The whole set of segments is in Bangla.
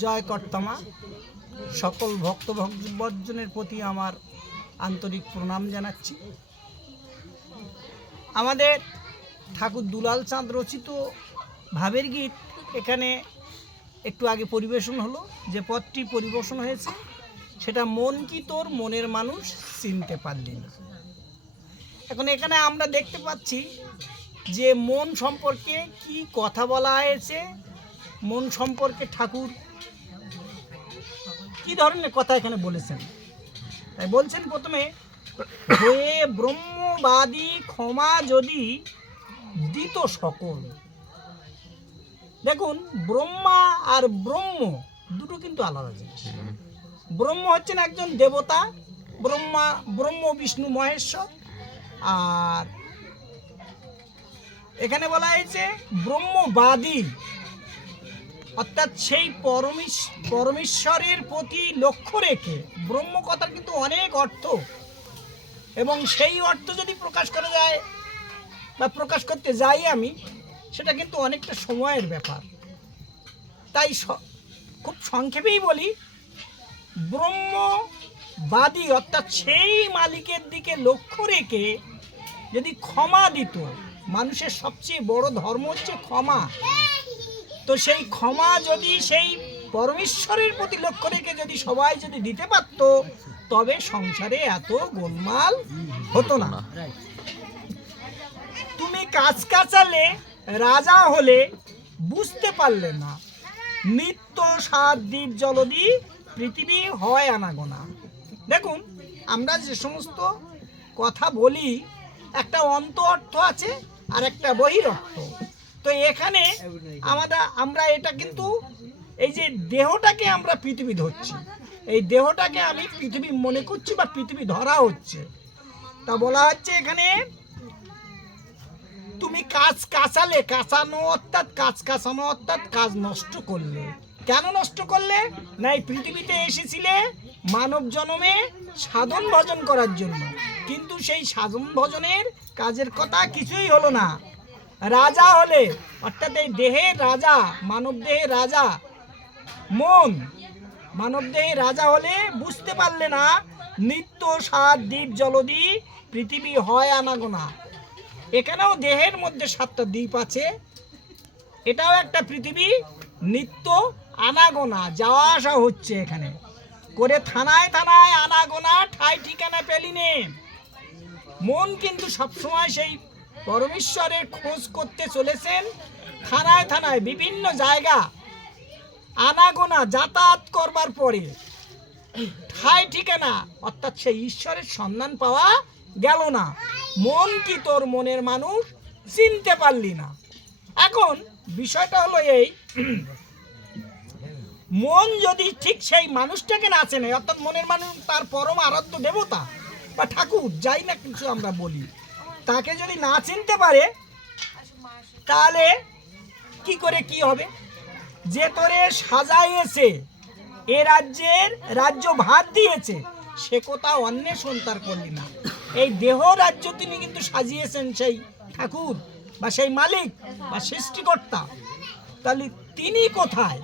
জয় কর্তামা। সকল ভক্ত ভক্তবর্জনের প্রতি আমার আন্তরিক প্রণাম জানাচ্ছি। আমাদের ঠাকুর দুলাল চাঁদ রচিত ভাবের গীত এখানে একটু আগে পরিবেশন হলো। যে পদটি পরিবেশন হয়েছে সেটা মন কি তোর মনের মানুষ চিনতে পারলি না। এখন এখানে আমরা দেখতে পাচ্ছি যে মন সম্পর্কে কি কথা বলা হয়েছে, মন সম্পর্কে ঠাকুর কি ধরনের কথা এখানে বলেছেন। তাই বলছেন প্রথমে, হয়ে ব্রহ্মবাদী ক্ষমা যদি দিত সকল। দেখুন, ব্রহ্মা আর ব্রহ্ম দুটো কিন্তু আলাদা জিনিস। ব্রহ্ম হচ্ছেন একজন দেবতা, ব্রহ্ম বিষ্ণু মহেশ্বর। আর এখানে বলা হয়েছে ব্রহ্মবাদী, অর্থাৎ সেই পরমেশ্বরের প্রতি লক্ষ্য রেখে। ব্রহ্ম কথার কিন্তু অনেক অর্থ, এবং সেই অর্থ যদি প্রকাশ করা যায় বা প্রকাশ করতে যাই আমি, সেটা কিন্তু অনেকটা সময়ের ব্যাপার। তাই খুব সংক্ষেপেই বলি, ব্রহ্মবাদী অর্থাৎ সেই মালিকের দিকে লক্ষ্য রেখে যদি ক্ষমা দিত। মানুষের সবচেয়ে বড় ধর্ম হচ্ছে ক্ষমা। তো সেই ক্ষমা যদি সেই পরমেশ্বরের প্রতি লক্ষ্য রেখে যদি সবাই যদি দিতে পারত, তবে সংসারে এত গোলমাল হতো না। তুমি কাজ কাচালে রাজা হলে বুঝতে পারলে না, নিত্য সাত দ্বীপ জলদি পৃথিবী হয় আনাগোনা। দেখুন, আমরা যে সমস্ত কথা বলি একটা অন্ত অর্থ আছে আর একটা বহির অর্থ। তো এখানে আমরা এটা কিন্তু এই যে দেহটাকে আমরা পৃথিবী ধরছি, এই দেহটাকে আমি পৃথিবী মনে করছি বা পৃথিবী ধরা হচ্ছে। তা বলা হচ্ছে এখানে, তুমি কাজ কাচালে, কাঁচানো অর্থাৎ কাজ নষ্ট করলে। কেন নষ্ট করলে? না, এই পৃথিবীতে এসেছিলে মানব জন্মে সাধন ভজন করার জন্য, কিন্তু সেই সাধন ভজনের কাজের কথা কিছুই হলো না। রাজা হলে, অর্থাৎ এই দেহের রাজা, মানব দেহের রাজা মন, মানব দেহের রাজা হলে বুঝতে পারলে না, নিত্য সাত দ্বীপ জলদি পৃথিবী হয় আনাগোনা। এখানেও দেহের মধ্যে 7টা দ্বীপ আছে, এটাও একটা পৃথিবী, নিত্য আনাগোনা, যাওয়া আসা হচ্ছে এখানে করে। থানায় থানায় আনাগোনা, ঠাই ঠিকানা পেলিনে। মন কিন্তু সবসময় সেই পরমেশ্বরের খোঁজ করতে চলেছেন। থানায় থানায় বিভিন্ন জায়গা আনাগোনা যাতায়াত করবার পরে ঠাই ঠিকানা অর্থাৎ সেই ঈশ্বরের সন্ধান পাওয়া গেল না। মন কি তোর মনের মানুষ চিনতে পারলি না। এখন বিষয়টা হলো এই, মন যদি ঠিক সেই মানুষটাকে না চেনে, অর্থাৎ মনের মানুষ তার পরম আরাধ্য দেবতা বা ঠাকুর, যাই না কিছু আমরা বলি, তাকে যদি না চিনতে পারে, তাহলে কি করে কি হবে? যে তোরে সাজাইয়েছে, এ রাজ্যের রাজ্য ভার দিয়েছে, সে কথা অন্বেষণ তার করলি না। এই দেহ রাজ্য তিনি কিন্তু সাজিয়েছেন সেই ঠাকুর বা সেই মালিক বা সৃষ্টিকর্তা। তাহলে তিনি কোথায়,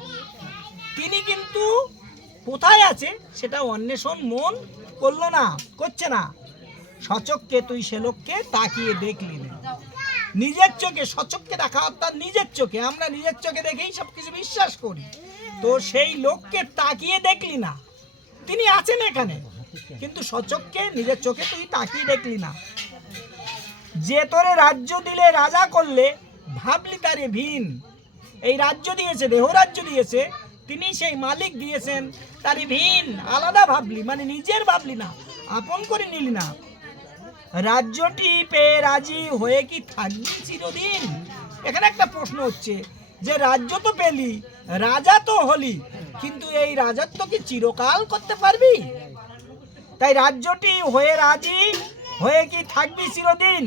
তিনি কিন্তু কোথায় আছে সেটা অন্বেষণ মন করলো না, করছে না। সচক্ষে তুই সে লোককে তাকিয়ে দেখলি না। নিজের চোখে, সচক্ষে দেখা অর্থাৎ নিজের চোখে, আমরা নিজের চোখে দেখেই সব কিছু বিশ্বাস করি। তো সেই লোককে তাকিয়ে দেখলি না, তিনি আছেন এখানে, কিন্তু সচক্ষে নিজের চোখে তুই তাকিয়ে দেখলি না। যে তোরে রাজ্য দিলে রাজা করলে, ভাবলি তারে ভিন। এই রাজ্য দিয়েছে, দেহ রাজ্য দিয়েছে, তিনি সেই মালিক দিয়েছেন, তারে ভিন, আলাদা ভাবলি, মানে নিজের ভাবলি না, আপন করে নিলি না। রাজ্যটি পেয়ে রাজি হয়ে কি থাকবি চিরদিন? এখানে একটা প্রশ্ন হচ্ছে যে রাজ্য তো পেলি, রাজা তো হলি, কিন্তু এই রাজত্ব কি চিরকাল করতে পারবি? তাই রাজ্যটি হয়ে রাজি হয়ে কি থাকবি চিরদিন?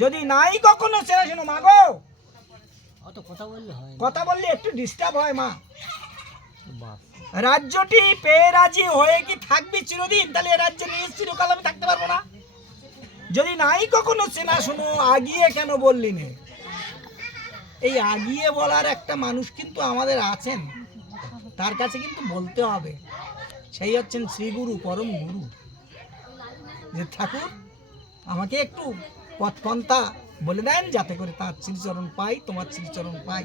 যদি নাই কখনো চেনা, শোনো মাগো, কথা বললে একটু ডিস্টার্ব হয় মা। রাজ্যটি পেয়ে রাজি হয়ে কি থাকবি চিরদিন? তাহলে এ রাজ্যে নিয়ে চিরকাল আমি থাকতে পারবো না। যদি নাই কখনো চেনা শুনো, আগিয়ে কেন বললি নে? এই আগিয়ে বলার একটা মানুষ কিন্তু আমাদের আছেন, তার কাছে কিন্তু বলতে হবে। সেই হচ্ছেন শ্রীগুরু, পরম গুরু, যে ঠাকুর আমাকে একটু পথ পন্থা বলে দেন যাতে করে তার শ্রীচরণ পাই, তোমার শ্রীচরণ পাই।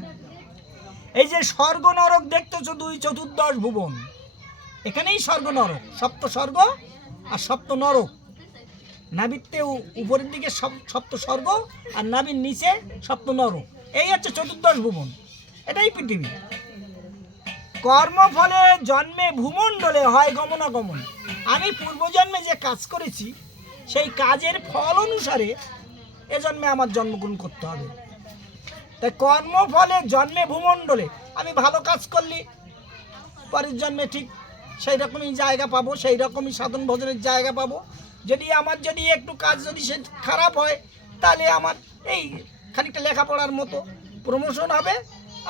এই যে স্বর্গ নরক দেখতেছো, 2 চতুর্দশ ভুবন, এখানেই স্বর্গ নরক, সপ্ত স্বর্গ আর সপ্ত নরক। নাভিতে উপরের দিকে সপ্ত স্বর্গ আর নাভির নিচে সপ্ত নরক, এই হচ্ছে চতুর্দশ ভুবন, এটাই পৃথিবী। কর্মফলে জন্মে ভূমণ্ডলে হয় গমনাগমন। আমি পূর্বজন্মে যে কাজ করেছি সেই কাজের ফল অনুসারে এ জন্মে আমার জন্মগ্রহণ করতে হবে। তাই কর্মফলে জন্মে ভূমণ্ডলে, আমি ভালো কাজ করলি পরের জন্মে ঠিক সেই রকমই জায়গা পাবো, সেই রকমই সাধন ভজনের জায়গা পাবো। যদি আমার যদি একটু কাজ যদি সে খারাপ হয়, তাহলে আমার এই খানিকটা লেখাপড়ার মতো প্রমোশন হবে,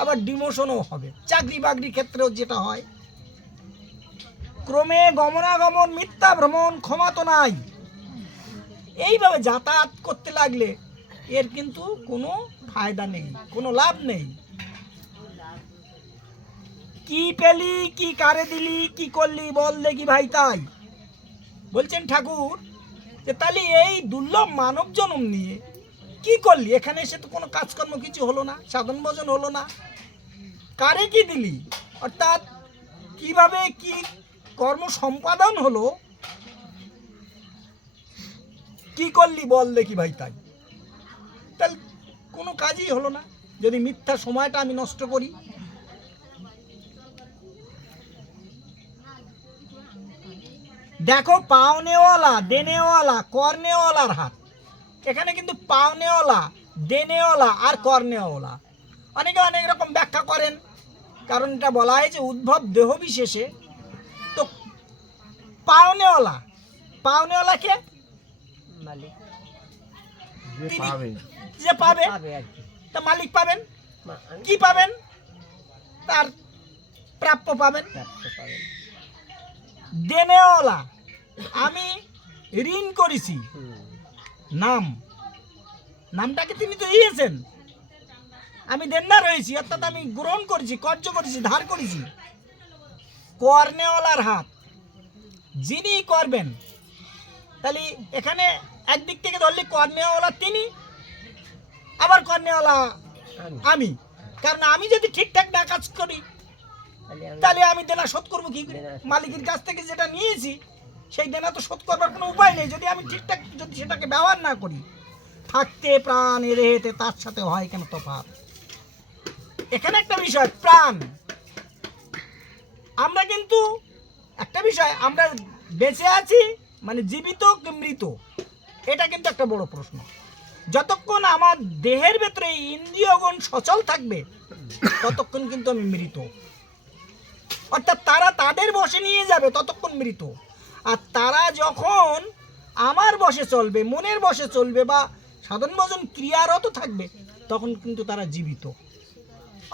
আবার ডিমোশনও হবে, চাকরি বাকরির ক্ষেত্রেও যেটা হয়। ক্রমে গমনাগমন মিথ্যা ভ্রমণ ক্ষমা তো নাই। এইভাবে যাতায়াত করতে লাগলে এর কিন্তু কোনো ফায়দা নেই, কোনো লাভ নেই। কি পেলি, কি কারে দিলি, কি করলি বল দেখি ভাই। তাই বলছেন ঠাকুর যে তাহলে এই দুর্লভ মানব জন্ম নিয়ে কি করলি? এখানে এসে তো কোনো কাজকর্ম কিছু হলো না, সাধন ভজন হলো না, কারে কি দিলি, অর্থাৎ কিভাবে কি কর্ম সম্পাদন হলো, কি করলি বল দেখি ভাই। তাই তাহলে কোনো কাজই হলো না যদি মিথ্যা সময়টা আমি নষ্ট করি। দেখো পাওনেওয়ালা, দেনেওয়ালা, কর্নেওয়ালার হাত। এখানে কিন্তু পাওনেওয়ালা, দেনেওয়ালা আর কর্নেওয়ালা, অনেকে অনেক রকম ব্যাখ্যা করেন, কারণ এটা বলা হয়েছে উদ্ভব দেহ বিশেষে। তো পাওনেওয়ালা, পাওনেওয়ালা কে? মালিক যে পাবে, তা মালিক পাবেন, কি পাবেন? তার প্রাপ্য পাবেন। দেনেওয়ালা, আমি ঋণ করেছি, নামটাকে তিনি তো দিয়েছেন, আমি দেনদার হয়েছি, অর্থাৎ আমি গ্রহণ করেছি, কর্য করেছি, ধার করেছি। কর্নেওয়ালার হাত, যিনি করবেন, তাহলে এখানে একদিক থেকে ধরলে কর্নেওয়ালা তিনি, আবার কর্নেওয়ালা আমি। কারণ আমি যদি ঠিকঠাক না কাজ করি তাহলে আমি দেনা শোধ করবো কি করে? মালিকের কাছ থেকে যেটা নিয়েছি সেই দেনা তো শোধ করবার কোনো উপায় নেই যদি আমি ঠিকঠাক যদি সেটাকে ব্যবহার না করি। থাকতে প্রাণ রেহেতে তার সাথে হয় কেন তফাৎ? এখানে একটা বিষয়, প্রাণ। আমরা কিন্তু একটা বিষয়, আমরা বেঁচে আছি মানে জীবিত কি মৃত, এটা কিন্তু একটা বড় প্রশ্ন। যতক্ষণ আমার দেহের ভেতরে ইন্দ্রিয়গণ সচল থাকবে ততক্ষণ কিন্তু আমি মৃত, অর্থাৎ তারা তাদের বশে নিয়ে যাবে ততক্ষণ মৃত। আর তারা যখন আমার বশে চলবে, মনের বশে চলবে বা সাধন ভজন ক্রিয়ারত থাকবে তখন কিন্তু তারা জীবিত।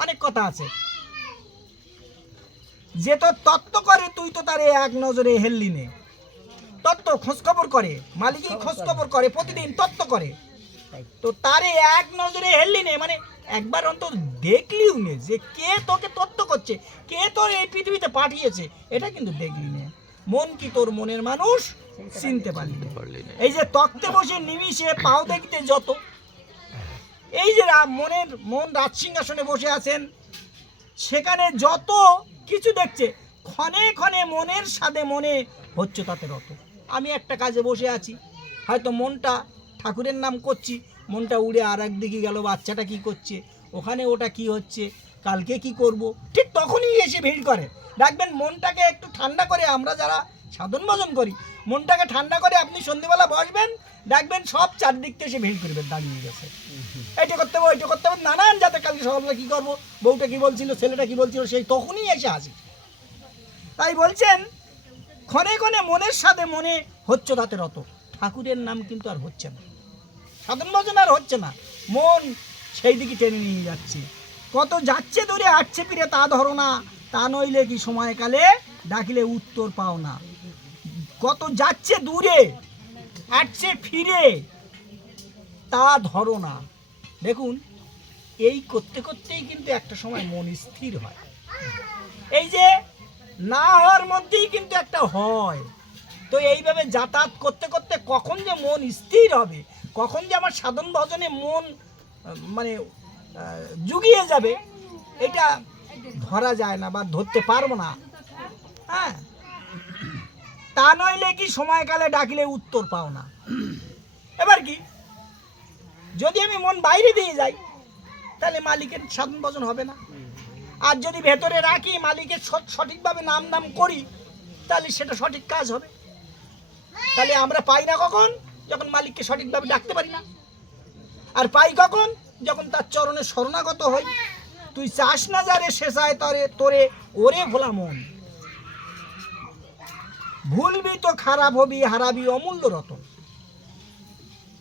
অনেক কথা আছে, যে তো তত্ত্ব করে তুই তো তারে এক নজরে হেললি নে। তত্ত্ব খোঁজখবর করে, মালিকই খোঁজখবর করে, প্রতিদিন তত্ত্ব করে, তো তারে এক নজরে হেললি নে, মানে একবার অন্তত দেখলিও নে যে কে তোকে তত্ত্ব করছে, কে তোর এই পৃথিবীতে পাঠিয়েছে, এটা কিন্তু দেখলি নে। মন কি তোর মনের মানুষ চিনতে পারলি না। এই যে তক্তে বসে নিমিষে পাও দেখতে যত, এই যে মন রাজ সিংহাসনে বসে আছেন, সেখানে যত কিছু দেখছে ক্ষণে ক্ষণে মনের সাথে মনে হচ্ছে তাতে রত। আমি একটা কাজে বসে আছি, হয়তো মনটা ঠাকুরের নাম করছি, মনটা উড়ে আর একদিকে গেল, বাচ্চাটা কি করছে, ওখানে ওটা কি হচ্ছে, কালকে কি করব, ঠিক তখনই এসে ভিড় করে। দেখবেন মনটাকে একটু ঠান্ডা করে, আমরা যারা সাধন ভজন করি মনটাকে ঠান্ডা করে আপনি সন্ধ্যেবেলা বসবেন, দেখবেন সব চারদিক থেকে এসে ভিড় করবেন, দাঁড়িয়ে গেছে, এইটা করতে হবে ওইটা করতে হবে, নানান যাতে কালকে সকালবেলা কী করবো, বউটা কী বলছিল, ছেলেটা কী বলছিল, সেই তখনই এসে আসি। তাই বলছেন ক্ষণে ক্ষণে মনের সাথে মনে হচ্ছে তাতে রত। ঠাকুরের নাম কিন্তু আর হচ্ছে না, সাধন ভজন আর হচ্ছে না, মন সেই দিকে টেনে নিয়ে যাচ্ছে। কত যাচ্ছে দূরে আসছে ফিরে তা ধরো না, তা নইলে কি সময়কালে ডাকিলে উত্তর পাও না। কত যাচ্ছে দূরে আসছে ফিরে তা ধরো না। দেখুন এই করতে করতেই কিন্তু একটা সময় মন স্থির হয়। এই যে না হওয়ার মধ্যেই কিন্তু একটা হয়। তো এইভাবে যাতায়াত করতে করতে কখন যে মন স্থির হবে, কখন যে আমার সাধন ভজনে মন মানে জুগিয়ে যাবে, এটা ধরা যায় না বা ধরতে পারবো না। হ্যাঁ, তা নইলে কি সময়কালে ডাকিলে উত্তর পাও না। এবার কি, যদি আমি মন বাইরে দিয়ে যাই তাহলে মালিকের সাধন ভজন হবে না, আর যদি ভেতরে রাখি মালিকের সঠিকভাবে নাম নাম করি তাহলে সেটা সঠিক কাজ হবে। তাহলে আমরা পাই না কখন? যখন মালিককে সঠিকভাবে ডাকতে পারি না। আর পাই কখন? যখন তার চরণে শরণাগত হই। তুই চাস না যারে সে চায় তরে তোরে, ওরে ভোলা মন, ভুলবি তো খারাপ হবি, হারাবি অমূল্য রতন।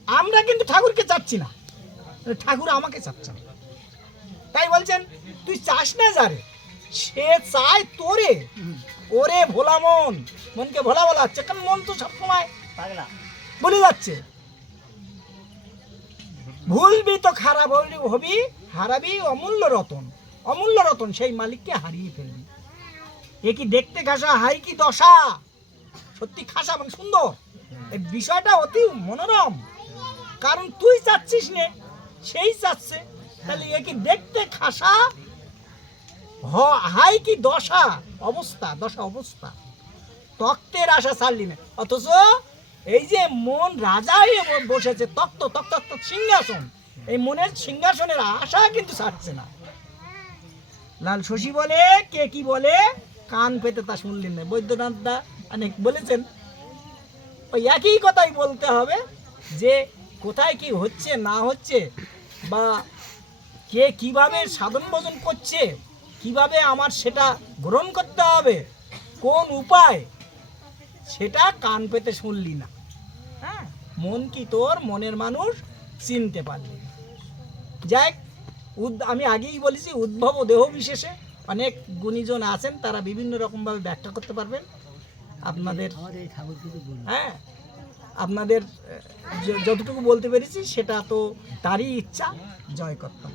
আমরা কিন্তু ঠাকুরকে চাচ্ছি না, ঠাকুর আমাকে চাচ্ছে না। তাই বলছেন তুই চাস না যারে সে চায় তোরে, ওরে ভোলা মন। মনকে ভোলা বলা হচ্ছে, কারণ মন তো সবসময় ভুলে যাচ্ছে। ভুলবি তো খারাপ হবি, হারাবি অমূল্য রতন। অমূল্য রতন সেই মালিককে হারিয়ে ফেলবি। এ কি দেখতে খাসা, হাই কি দশা। সত্যি খাসা মানে সুন্দর, এই বিষয়টা অতি মনোরম। কারণ তুই চাচ্ছিস নে, সেই চাচ্ছে, তাহলে এ কি দেখতে খাসা, হাই কি দশা, অবস্থা, দশা অবস্থা। তক্তের আশা ছাড়লি না, অথচ এই যে মন রাজা হয়ে বসেছে, তক্ত তক্ত সিংহাসন, এই মনের সিংহাসনের আশা কিন্তু ছাড়ছে না। লাল শশী বলে, কে কি বলে কান পেতে তা শুনলেন না। বৈদ্যনাথ দা অনেক বলেছেন, ওই একই কথাই বলতে হবে, যে কোথায় কি হচ্ছে না হচ্ছে, বা কে কিভাবে সাধন ভজন করছে, কিভাবে আমার সেটা গ্রহণ করতে হবে, কোন উপায়, সেটা কান পেতে শুনলি না। হ্যাঁ, মন কি তোর, মনের মানুষ চিনতে পারলি। যাই, আমি আগেই বলেছি, উদ্ভব ও দেহ বিশেষে অনেক গুণীজন আছেন, তারা বিভিন্ন রকমভাবে ব্যাখ্যা করতে পারবেন। আপনাদের হ্যাঁ, আপনাদের যতটুকু বলতে পেরেছি সেটা তো তারই ইচ্ছা। জয় কর্তা।